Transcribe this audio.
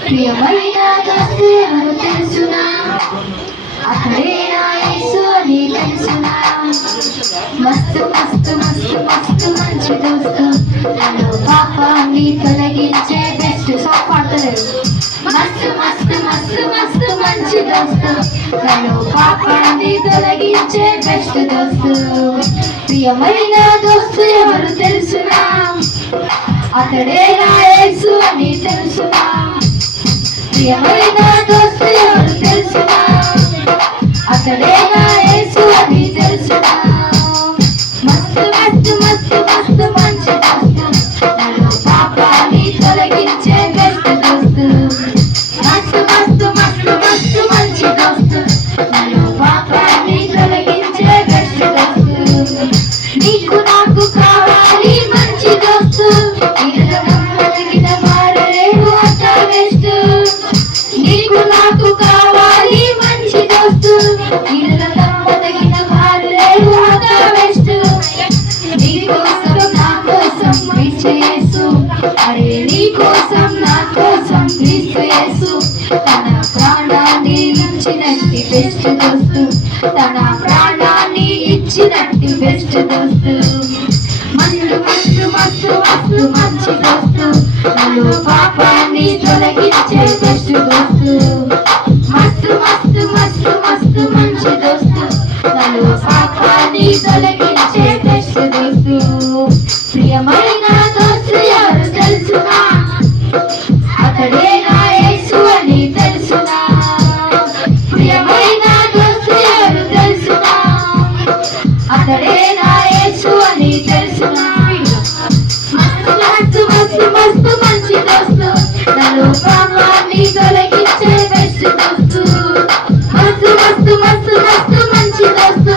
ప్రియమైన దోస్తు తెలుసునా అతడే నా యేసు అని తెలుసునా మస్తు మస్తు మస్తు మస్తు మంచి దోస్తు నన్ను పాపాన్ని తొలగించే బెస్ట్ సాంగ్ మస్తు మస్తు మస్తు మస్తు మంచి దోస్తు నన్ను పాపాన్ని తొలగించే బెస్ట్ దోస్తు ప్రియమైన దోస్తు ఎవరు తెలుసునా? అతడే నా యేసు అని తెలుసునా? ప్రియమైన దోస్తులు బెస్ట్ దోస్తు. తన ప్రాణాన్ని ఇచ్చినట్టు బెస్ట్ దోస్తు. మస్తు మస్తు మస్తు మస్తు మంచి దోస్తు. నన్ను పాపాన్ని తొలగించే బెస్ట్ దోస్తు. మస్తు మస్తు మస్తు మస్తు మంచి దోస్తు. నన్ను పాపాన్ని తొలగించే బెస్ట్ దోస్తు. ప్రియమైన మస్తు మస్తు మస్తు మస్తు మంచి దోస్తు